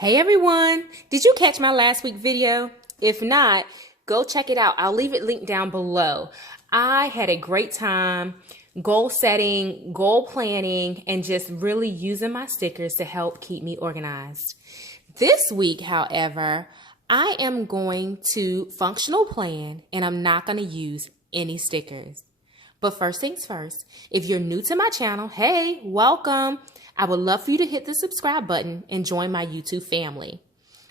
Hey everyone, did you catch my last week video? If not, go check it out. I'll leave it linked down below. I had a great time goal setting, goal planning, and just really using my stickers to help keep me organized. This week, however, I am going to functional plan and I'm not going to use any stickers. But first things first, if you're new to my channel, hey, welcome. I would love for you to hit the subscribe button and join my YouTube family.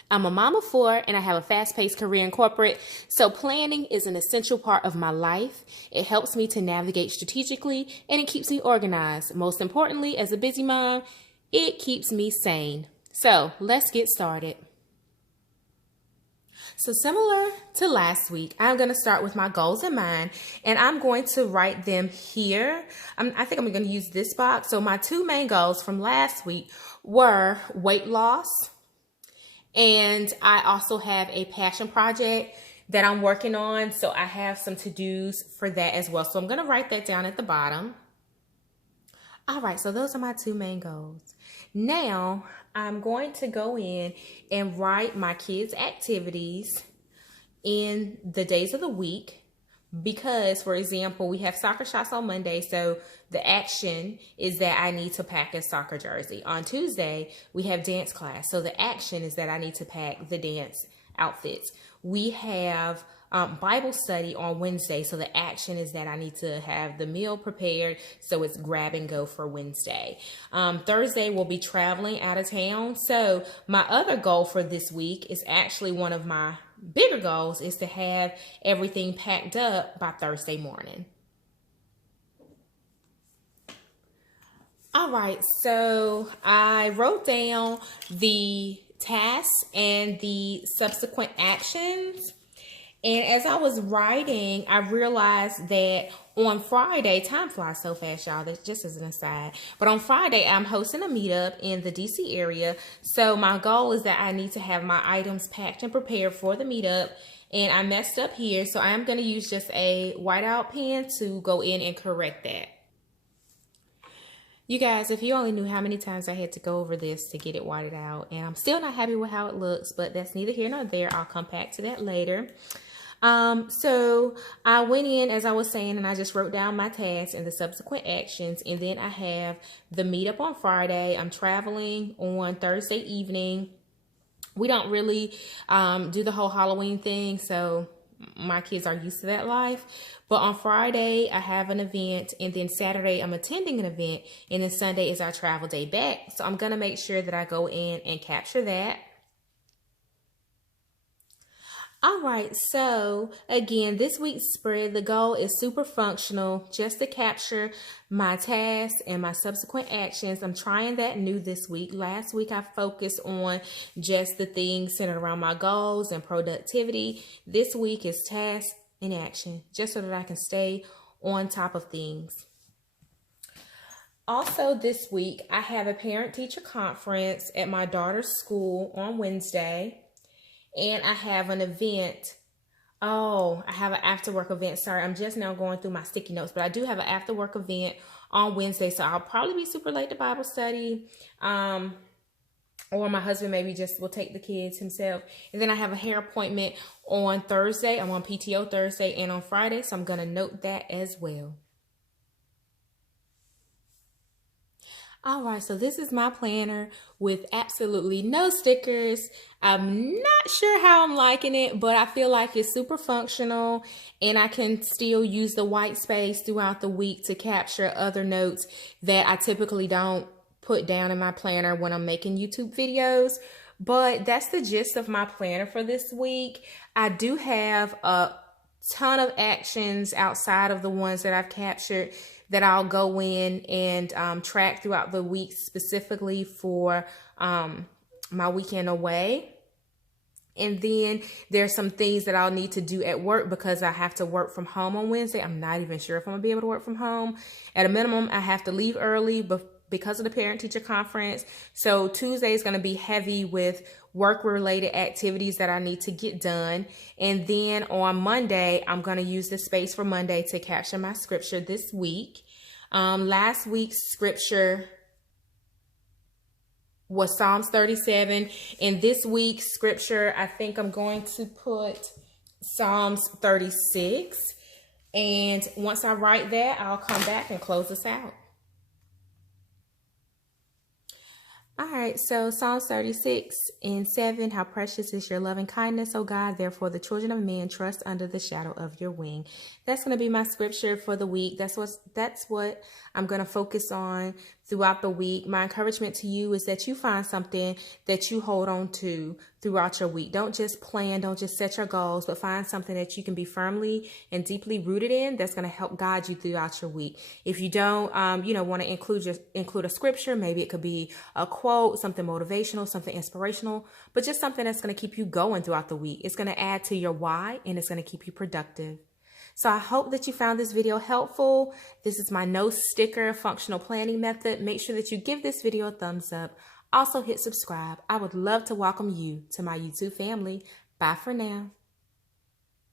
I'm a mom of 4 and I have a fast-paced career in corporate, so planning is an essential part of my life. It helps me to navigate strategically and it keeps me organized. Most importantly, as a busy mom, it keeps me sane. So let's get started. So similar to last week, I'm going to start with my goals in mind, and I'm going to write them here. I think I'm going to use this box. So my 2 main goals from last week were weight loss, and I also have a passion project that I'm working on. So I have some to-dos for that as well. So I'm going to write that down at the bottom. All right, so those are my 2 main goals. Now, I'm going to go in and write my kids' activities in the days of the week because, for example, we have soccer shots on Monday, so the action is that I need to pack a soccer jersey. On Tuesday, we have dance class, so the action is that I need to pack the dance outfits. We have Bible study on Wednesday, so the action is that I need to have the meal prepared, so it's grab and go for Wednesday. Thursday we'll be traveling out of town, so my other goal for this week is actually one of my bigger goals, is to have everything packed up by Thursday morning. All right, so I wrote down the tasks and the subsequent actions. And as I was writing, I realized that on Friday, time flies so fast, y'all, that's just as an aside. But on Friday, I'm hosting a meetup in the DC area. So my goal is that I need to have my items packed and prepared for the meetup. And I messed up here, so I'm going to use just a whiteout pen to go in and correct that. You guys, if you only knew how many times I had to go over this to get it whited out. And I'm still not happy with how it looks, but that's neither here nor there. I'll come back to that later. So I went in, as I was saying, and I just wrote down my tasks and the subsequent actions. And then I have the meetup on Friday. I'm traveling on Thursday evening. We don't really do the whole Halloween thing, so my kids are used to that life. But on Friday, I have an event, and then Saturday, I'm attending an event, and then Sunday is our travel day back. So I'm going to make sure that I go in and capture that. All right, so again, this week's spread, the goal is super functional, just to capture my tasks and my subsequent actions. I'm trying that new this week. Last week, I focused on just the things centered around my goals and productivity. This week is tasks and action, just so that I can stay on top of things. Also this week, I have a parent-teacher conference at my daughter's school on Wednesday. And I have an event. Oh, I have an after-work event. Sorry, I'm just now going through my sticky notes. But I do have an after-work event on Wednesday. So I'll probably be super late to Bible study. Or my husband maybe just will take the kids himself. And then I have a hair appointment on Thursday. I'm on PTO Thursday and on Friday. So I'm going to note that as well. All right, so this is my planner with absolutely no stickers. I'm not sure how I'm liking it, but I feel like it's super functional and I can still use the white space throughout the week to capture other notes that I typically don't put down in my planner when I'm making YouTube videos. But that's the gist of my planner for this week. I do have a ton of actions outside of the ones that I've captured that I'll go in and track throughout the week, specifically for my weekend away. And then there's some things that I'll need to do at work because I have to work from home on Wednesday. I'm not even sure if I'm gonna be able to work from home. At a minimum, I have to leave early because of the parent-teacher conference. So Tuesday is gonna be heavy with work-related activities that I need to get done. And then on Monday, I'm gonna use the space for Monday to capture my scripture this week. Last week's scripture was Psalms 37. In this week's scripture, I think I'm going to put Psalms 36. And once I write that, I'll come back and close this out. All right, so Psalms 36:7, how precious is your loving kindness, O God, therefore the children of men trust under the shadow of your wing. That's going to be my scripture for the week. That's what I'm going to focus on throughout the week. My encouragement to you is that you find something that you hold on to throughout your week. Don't just plan, don't just set your goals, but find something that you can be firmly and deeply rooted in that's going to help guide you throughout your week. If you don't, want to include a scripture, maybe it could be a quote, something motivational, something inspirational, but just something that's going to keep you going throughout the week. It's going to add to your why, and it's going to keep you productive. So I hope that you found this video helpful. This is my no sticker functional planning method. Make sure that you give this video a thumbs up. Also hit subscribe. I would love to welcome you to my YouTube family. Bye for now.